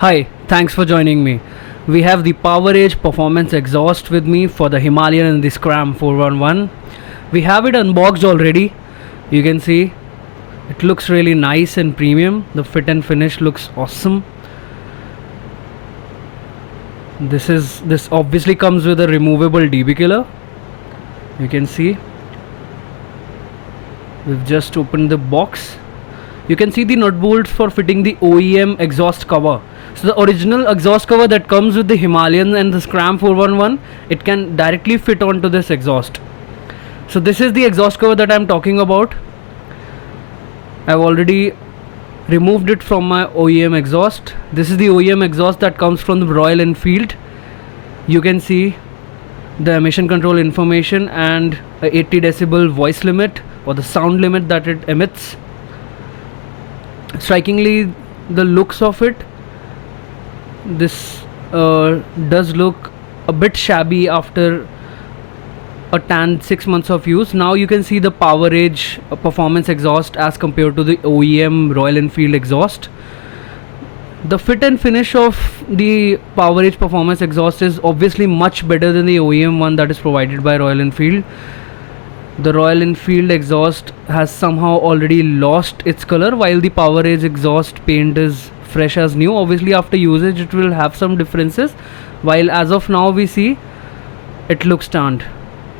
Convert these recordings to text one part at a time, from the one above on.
Hi, thanks for joining me. We have the Powerage performance exhaust with me for the Himalayan and the Scram 411. We have it unboxed already. You can see it looks really nice and premium. The fit and finish looks awesome. This obviously comes with a removable DB killer. You can see we've just opened the box. You can see the nut bolts for fitting the OEM exhaust cover. So the original exhaust cover that comes with the Himalayan and the Scram 411, it can directly fit onto this exhaust. So this is the exhaust cover that I'm talking about. I've already removed it from my OEM exhaust. This is the OEM exhaust that comes from the Royal Enfield. You can see the emission control information and a 80 decibel voice limit or the sound limit that it emits. Strikingly, the looks of it, this does look a bit shabby after a 6 months of use. Now you can see the Powerage performance exhaust as compared to the OEM Royal Enfield exhaust. The fit and finish of the Powerage performance exhaust is obviously much better than the OEM one that is provided by Royal Enfield. The Royal Enfield exhaust has somehow already lost its color, while the Powerage exhaust paint is fresh as new. Obviously after usage it will have some differences, while as of now we see it looks tanned.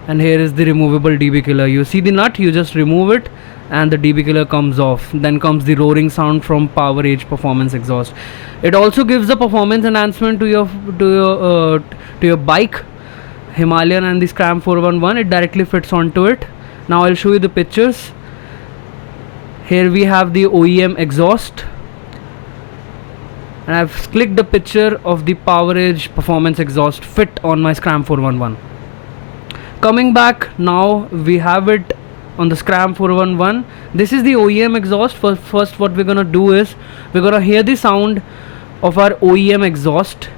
And here is the removable DB killer. You see the nut, you just remove it and the DB killer comes off. Then comes the roaring sound from Powerage performance exhaust. It also gives a performance enhancement to your bike, Himalayan and the Scram 411. It directly fits onto it. Now I'll show you the pictures. Here we have the OEM exhaust, and I've clicked the picture of the Powerage performance exhaust fit on my Scram 411. Coming back, now we have it on the Scram 411. This is the OEM exhaust. First what we're gonna do is we're gonna hear the sound of our OEM exhaust.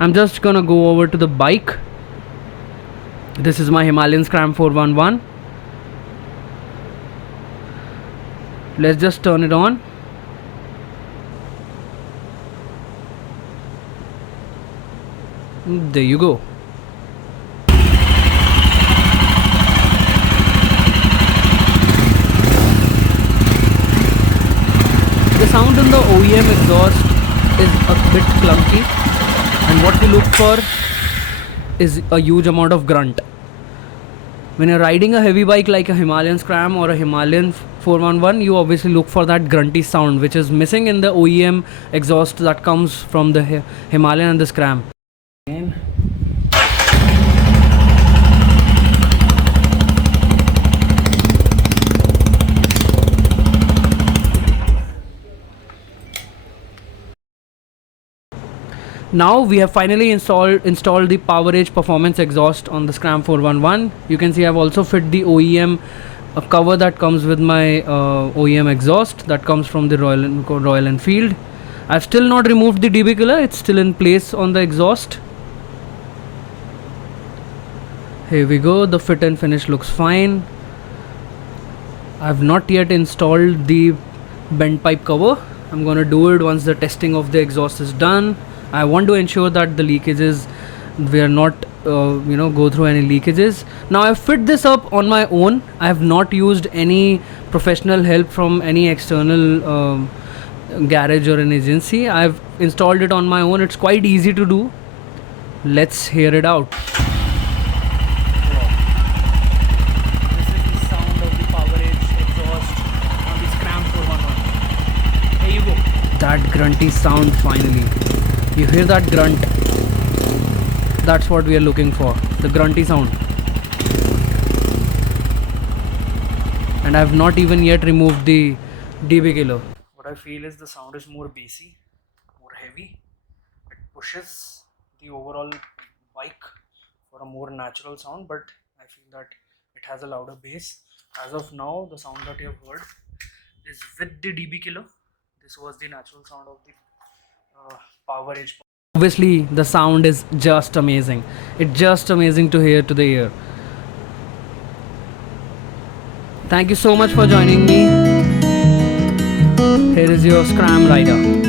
I'm just gonna go over to the bike. This is my Himalayan Scram 411. Let's just turn it on. There you go. The sound in the OEM exhaust is a bit clunky, and what we look for is a huge amount of grunt. When you're riding a heavy bike like a Himalayan Scram or a Himalayan 411, you obviously look for that grunty sound which is missing in the OEM exhaust that comes from the Himalayan and the Scram. Now we have finally installed the Powerage performance exhaust on the Scram 411. You can see I've also fit the OEM cover that comes with my OEM exhaust that comes from the Royal Enfield. I've still not removed the DB killer. It's still in place on the exhaust. Here we go. The fit and finish looks fine. I've not yet installed the bent pipe cover. I'm gonna do it once the testing of the exhaust is done. I want to ensure that the leakages, we are not go through any leakages. Now I've fit this up on my own. I have not used any professional help from any external garage or an agency. I've installed it on my own. It's quite easy to do. Let's hear it out. This is the sound of the Powerage exhaust on the Scram 411. There you go. That grunty sound finally. You hear that grunt? That's what we are looking for, the grunty sound. And I have not even yet removed the DB killer. What I feel is the sound is more bassy, more heavy. It pushes the overall bike for a more natural sound, but I feel that it has a louder bass. As of now, the sound that you have heard is with the DB killer. This was the natural sound of the Powerage. Obviously the sound is just amazing. It's just amazing to hear to the ear. Thank you so much for joining me. Here is your Scram rider.